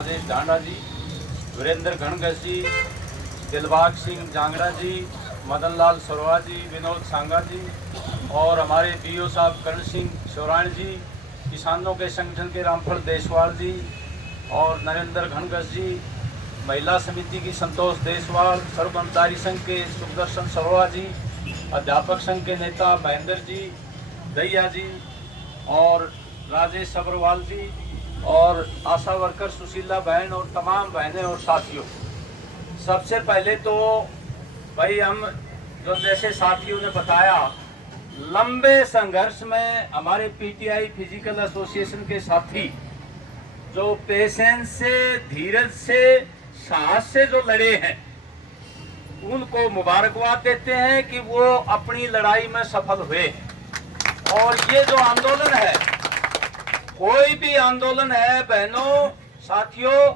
राजेश ढांडा जी, वीरेंद्र घनघस जी, दिलबाग सिंह जांगड़ा जी, मदन लाल सरोवा जी, विनोद सांगा जी और हमारे बीओ साहब करण सिंह शौराण जी, किसानों के संगठन के रामफल देसवाल जी और नरेंद्र घनघस जी, महिला समिति की संतोष देसवाल, सर्व कर्मचारी संघ के सुखदर्शन सरोवा जी, अध्यापक संघ के नेता महेंद्र जी, दैया जी और राजेश अग्रवाल जी और आशा वर्कर सुशीला बहन और तमाम बहनें और साथियों, सबसे पहले तो भाई हम जो जैसे साथियों ने बताया, लंबे संघर्ष में हमारे पीटीआई फिजिकल एसोसिएशन के साथी जो पेशेंस से, धीरज से, साहस से जो लड़े हैं, उनको मुबारकबाद देते हैं कि वो अपनी लड़ाई में सफल हुए हैं। और ये जो आंदोलन है, कोई भी आंदोलन है बहनों, साथियों,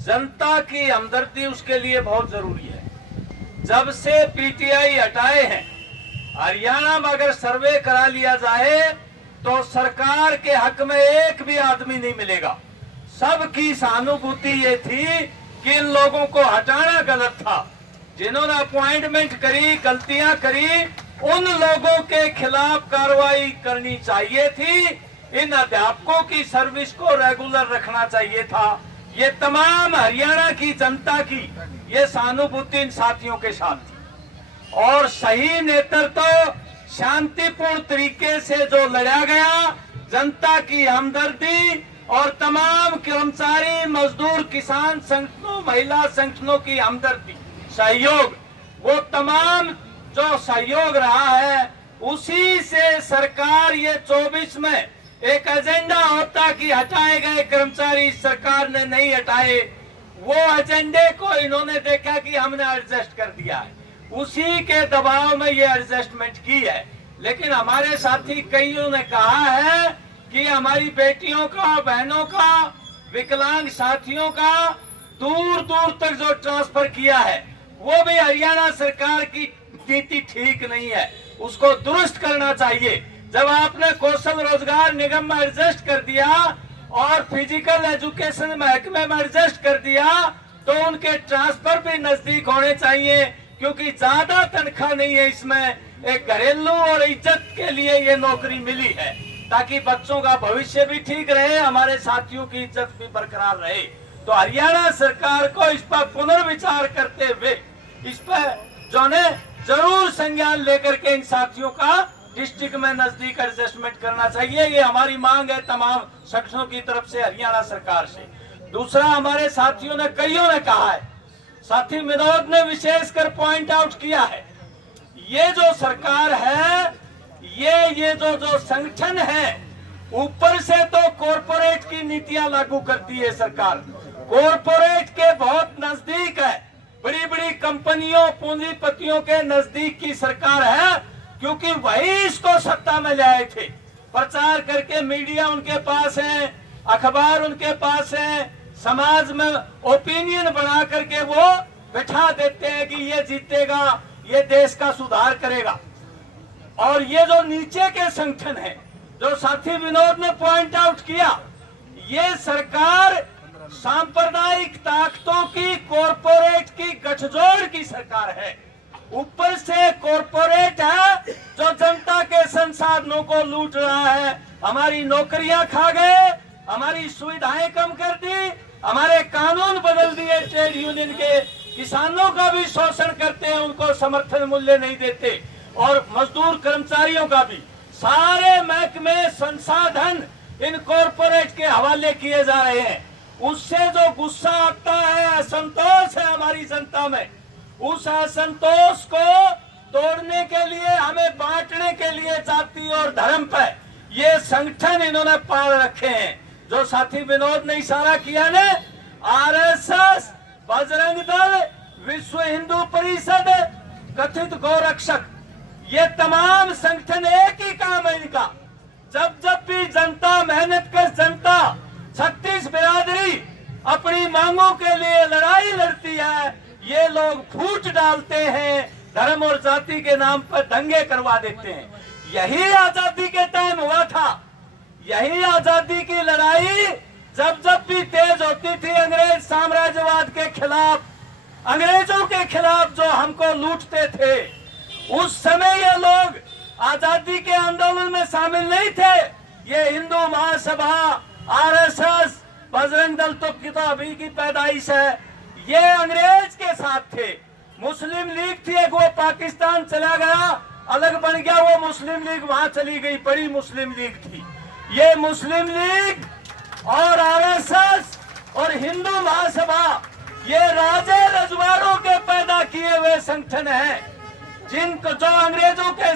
जनता की हमदर्दी उसके लिए बहुत जरूरी है। जब से पीटीआई हटाए हैं, हरियाणा में अगर सर्वे करा लिया जाए तो सरकार के हक में एक भी आदमी नहीं मिलेगा। सबकी सहानुभूति ये थी कि इन लोगों को हटाना गलत था। जिन्होंने अपॉइंटमेंट करी, गलतियां करी, उन लोगों के खिलाफ कार्रवाई करनी चाहिए थी। इन अध्यापकों की सर्विस को रेगुलर रखना चाहिए था। ये तमाम हरियाणा की जनता की ये सहानुभूति इन साथियों के साथ थी और सही नेतृत्व, शांतिपूर्ण तरीके से जो लड़ा गया, जनता की हमदर्दी और तमाम कर्मचारी, मजदूर, किसान संगठनों, महिला संगठनों की हमदर्दी, सहयोग, वो तमाम जो सहयोग रहा है, उसी से सरकार ये 24 में एक एजेंडा होता कि हटाए गए कर्मचारी सरकार ने नहीं हटाए, वो एजेंडे को इन्होंने देखा कि हमने एडजस्ट कर दिया है, उसी के दबाव में ये एडजस्टमेंट की है। लेकिन हमारे साथी कईयों ने कहा है कि हमारी बेटियों का, बहनों का, विकलांग साथियों का दूर दूर तक जो ट्रांसफर किया है, वो भी हरियाणा सरकार की नीति ठीक नहीं है, उसको दुरुस्त करना चाहिए। जब आपने कौशल रोजगार निगम में एडजस्ट कर दिया और फिजिकल एजुकेशन महकमे में एडजस्ट कर दिया, तो उनके ट्रांसफर भी नजदीक होने चाहिए, क्योंकि ज्यादा तनख्वाह नहीं है इसमें, एक घरेलू और इज्जत के लिए ये नौकरी मिली है, ताकि बच्चों का भविष्य भी ठीक रहे, हमारे साथियों की इज्जत भी बरकरार रहे। तो हरियाणा सरकार को इस पर पुनर्विचार करते हुए इस पर जो ने जरूर संज्ञान लेकर के इन साथियों का डिस्ट्रिक्ट में नजदीक एडजस्टमेंट करना चाहिए। ये हमारी मांग है तमाम संगठनों की तरफ से हरियाणा सरकार से। दूसरा, हमारे साथियों ने, कईयों ने कहा है, साथी विनोद ने विशेषकर पॉइंट आउट किया है, ये जो सरकार है, ये जो संगठन है, ऊपर से तो कॉरपोरेट की नीतियां लागू करती है सरकार, कॉरपोरेट के बहुत नजदीक है, बड़ी बड़ी कंपनियों, पूंजीपतियों के नजदीक की सरकार है, क्योंकि वही इसको सत्ता में ले आए थे। प्रचार करके मीडिया उनके पास है, अखबार उनके पास है, समाज में ओपिनियन बना करके वो बैठा देते हैं कि ये जीतेगा, ये देश का सुधार करेगा। और ये जो नीचे के संगठन है, जो साथी विनोद ने पॉइंट आउट किया, ये सरकार सांप्रदायिक ताकतों की, कॉरपोरेट की गठजोड़ की सरकार है। ऊपर से कॉरपोरेट है जो जनता के संसाधनों को लूट रहा है, हमारी नौकरियां खा गए, हमारी सुविधाएं कम कर दी, हमारे कानून बदल दिए ट्रेड यूनियन के, किसानों का भी शोषण करते हैं, उनको समर्थन मूल्य नहीं देते, और मजदूर कर्मचारियों का भी। सारे महकमे, संसाधन इन कॉरपोरेट के हवाले किए जा रहे हैं। उससे जो गुस्सा आता है, असंतोष है हमारी जनता में, उस असंतोष को तोड़ने के लिए, हमें बांटने के लिए जाति और धर्म पर ये संगठन इन्होंने पाल रखे हैं। जो साथी विनोद ने इशारा किया ने, आरएसएस, बजरंग दल, विश्व हिंदू परिषद, कथित गौरक्षक, ये तमाम संगठन एक ही काम है इनका। जब जब भी जनता, मेहनत कर जनता, 36 बिरादरी अपनी मांगों के लिए लड़ाई लड़ती है, ये लोग फूट डालते हैं, धर्म और जाति के नाम पर दंगे करवा देते हैं। यही आजादी के टाइम हुआ था, यही आजादी की लड़ाई जब जब भी तेज होती थी अंग्रेज साम्राज्यवाद के खिलाफ, अंग्रेजों के खिलाफ जो हमको लूटते थे, उस समय ये लोग आजादी के आंदोलन में शामिल नहीं थे। ये हिंदू महासभा, आरएसएस, बजरंग दल तो अभी की पैदाइश है, ये अंग्रेज के साथ थे। मुस्लिम लीग थी एक, वो पाकिस्तान चला गया, अलग बन गया, वो मुस्लिम लीग वहां चली गई, बड़ी मुस्लिम लीग थी। ये मुस्लिम लीग और आरएसएस और हिंदू महासभा, ये राजे रजवाड़ों के पैदा किए हुए संगठन हैं, जिनको जो अंग्रेजों के